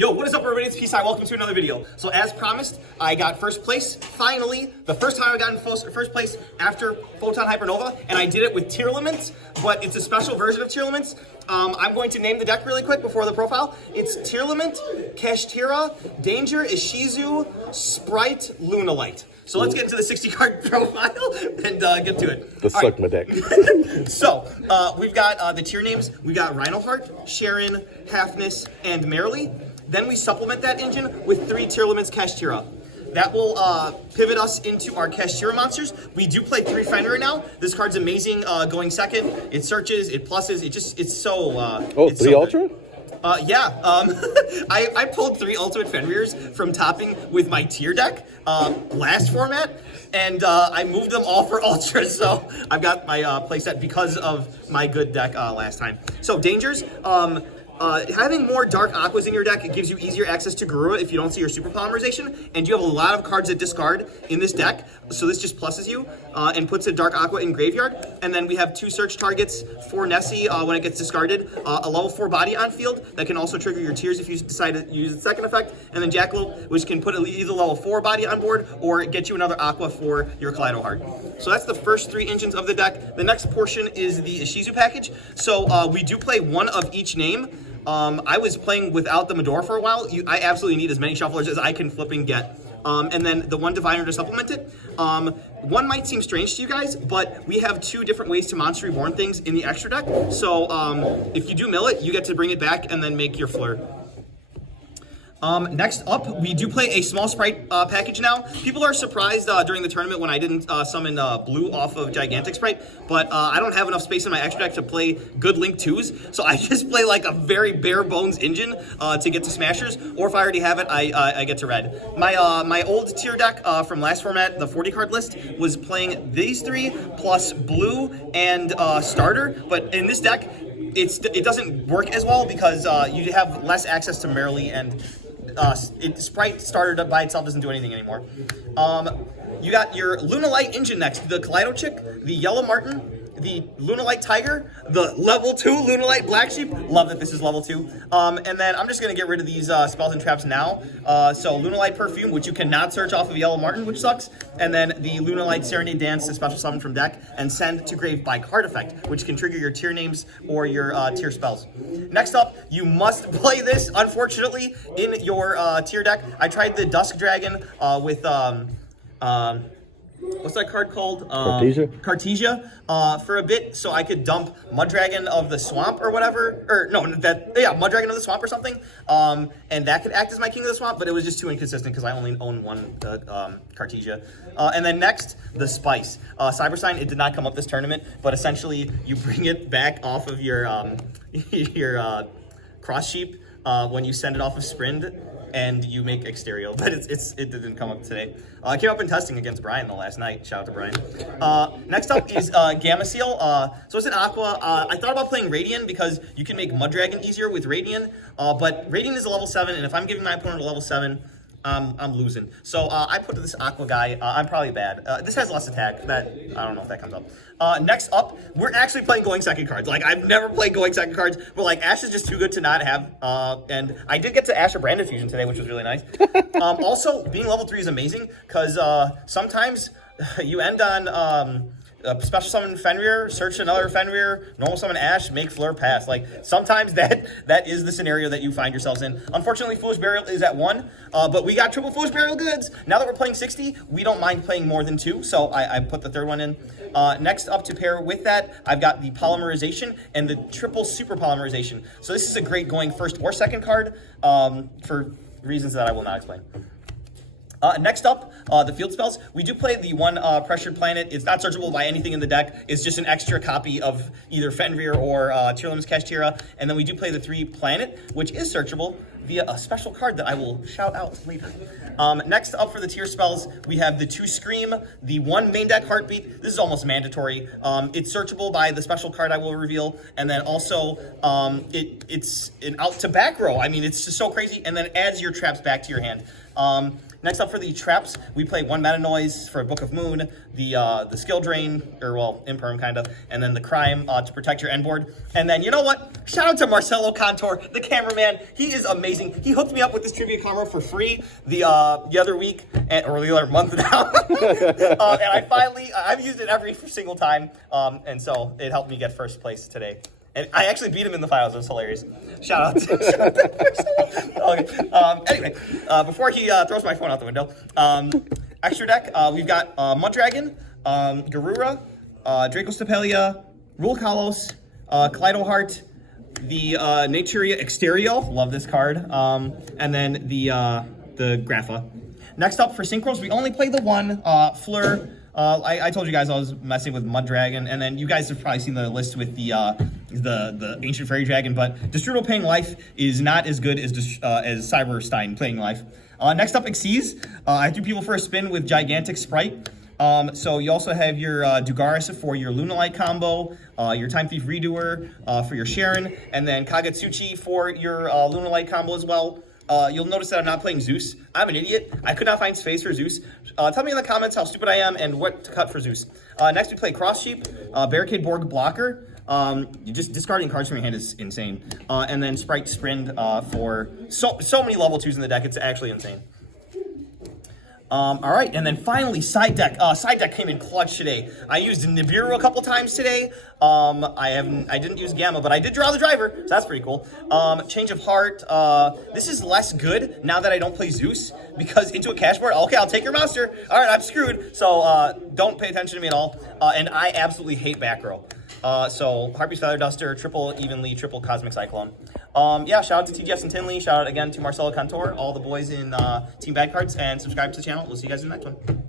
Yo, what is up everybody? It's Peace-Eye. Welcome to another video. So as promised, I got first place, finally. The first time I got in first place after Photon Hypernova, and I did it with tearlament, but it's a special version of tearlaments. I'm going to name the deck really quick before the profile. It's tearlament, kashtira, danger, ishizu, spright, lunalight. So let's get into the 60 card profile and get to it. The suck my deck. So we've got the tier names. We got Rhinoheart, Sharon, Halfness, and Merrily. Then we supplement that engine with 3 tearlaments kashtira. That will pivot us into our kashtira monsters. We do play 3 Fenrir now. This card's amazing going second. It searches, it pluses, it's so... it's 3 so Ultra? Good. Yeah, I pulled 3 Ultimate Fenrirs from topping with my tier deck last format, and I moved them all for Ultras, so I've got my playset because of my good deck last time. So, dangers, having more Dark Aquas in your deck, it gives you easier access to Garura if you don't see your Super Polymerization, and you have a lot of cards that discard in this deck, so this just pluses you and puts a Dark Aqua in graveyard. And then we have 2 search targets for Nessie when it gets discarded, a level 4 body on field that can also trigger your tears if you decide to use the second effect, and then Jackalope, which can put either level 4 body on board or get you another Aqua for your Kaleido Heart. So that's the first 3 engines of the deck. The next portion is the Ishizu package. So we do play one of each name. I was playing without the Medora for a while. I absolutely need as many shufflers as I can flipping get. And then the one diviner to supplement it. One might seem strange to you guys, but we have 2 different ways to Monster Reborn things in the extra deck. So if you do mill it, you get to bring it back and then make your Fleur. Next up, we do play a small Sprite package now. People are surprised during the tournament when I didn't summon Blue off of Gigantic Sprite, but I don't have enough space in my extra deck to play good Link 2s, so I just play like a very bare bones engine to get to Smashers, or if I already have it, I get to Red. My old tier deck from last format, the 40 card list, was playing these 3 plus Blue and Starter, but in this deck, it doesn't work as well because you have less access to Merrily, and Sprite Starter by itself doesn't do anything anymore. You got your Lunalight engine next, the Kaleido Chick, the Yellow Martin, the Lunalight Tiger, the level 2 Lunalight Black Sheep. Love that this is level 2. And then I'm just going to get rid of these spells and traps now. So Lunalight Perfume, which you cannot search off of Yellow Martin, which sucks. And then the Lunalight Serenade Dance to special summon from deck and send to grave by card effect, which can trigger your tier names or your tier spells. Next up, you must play this, unfortunately, in your tier deck. I tried the Dusk Dragon with... what's that card called? Cartesia for a bit, so I could dump Muddragon of the Swamp or whatever, Muddragon of the Swamp or something, and that could act as my King of the Swamp, but it was just too inconsistent because I only own one Cartesia. And then next, the Spice. Cybersign, it did not come up this tournament, but essentially you bring it back off of your Cross Sheep when you send it off of Sprind, and you make Exterio, but it didn't come up today. I came up in testing against Brian the last night. Shout out to Brian. Next up is Gamma Seal. So it's an Aqua. I thought about playing Radiant because you can make Muddragon easier with Radiant, but Radiant is a level 7, and if I'm giving my opponent a level 7, I'm losing. So I put this Aqua guy. I'm probably bad. This has less attack. I don't know if that comes up. Next up, we're actually playing going second cards. Like, I've never played going second cards, but like Ash is just too good to not have. And I did get to Ash or Branded Fusion today, which was really nice. Also, being level 3 is amazing because sometimes you end on special summon Fenrir, search another Fenrir, normal summon Ash, make Fleur pass. Like, sometimes that is the scenario that you find yourselves in. Unfortunately, Foolish Burial is at 1, but we got triple Foolish Burial goods. Now that we're playing 60, we don't mind playing more than 2, so I put the 3rd one in. Next up to pair with that, I've got the Polymerization and the triple Super Polymerization. So this is a great going first or second card for reasons that I will not explain. Next up, the field spells. We do play the one Pressured Planet. It's not searchable by anything in the deck. It's just an extra copy of either Fenrir or Tearlament's Kashtira. And then we do play the 3 Planet, which is searchable via a special card that I will shout out later. Next up for the tier spells, we have the 2 Scream, the 1 main deck Heartbeat. This is almost mandatory. It's searchable by the special card I will reveal, and then also it's an out to back row. I mean, it's just so crazy, and then adds your traps back to your hand. Next up for the traps, we play 1 mana noise for Book of Moon, the skill drain, or well, imperm kind of, and then the crime to protect your end board. And then you know what? Shout out to Marcelo Contour, the cameraman. He is amazing. He hooked me up with this trivia camera for free the other week, or the other month now. And I've used it every single time, and so it helped me get first place today. And I actually beat him in the finals. It was hilarious. Shout out to okay. Anyway, before he throws my phone out the window, extra deck, we've got Muddragon, Garura, Dracostapelia, Rule Kalos, Kaleidoheart, the Naturia Exterio, love this card, and then the Grapha. Next up for Synchros, we only play the one, Fleur. I told you guys I was messing with Muddragon, and then you guys have probably seen the list with the Ancient Fairy Dragon, but Destrudo Paying Life is not as good as Cyberstein Paying Life. Next up, Xyz. I threw people for a spin with Gigantic Spright. So you also have your Dugaris for your Lunalight combo, your Time Thief Redoer for your Sharon, and then Kagetsuchi for your Lunalight combo as well. You'll notice that I'm not playing Zeus. I'm an idiot. I could not find space for Zeus. Tell me in the comments how stupid I am and what to cut for Zeus. Next we play Cross Sheep, Barricade Borg Blocker. You just discarding cards from your hand is insane. And then Sprite Sprind for so many level 2s in the deck. It's actually insane. All right, and then finally, side deck. Side deck came in clutch today. I used Nibiru a couple times today. I didn't use Gamma, but I did draw the driver, so that's pretty cool. Change of Heart. This is less good now that I don't play Zeus, because into a cash board, okay, I'll take your monster. All right, I'm screwed, so don't pay attention to me at all. And I absolutely hate back row. So Harpy's Feather Duster, triple Evenly, triple Cosmic Cyclone. Yeah, shout out to TGS and Tinley. Shout out again to Marcelo Contour, all the boys in Team Bad Cards, and subscribe to the channel. We'll see you guys in the next one.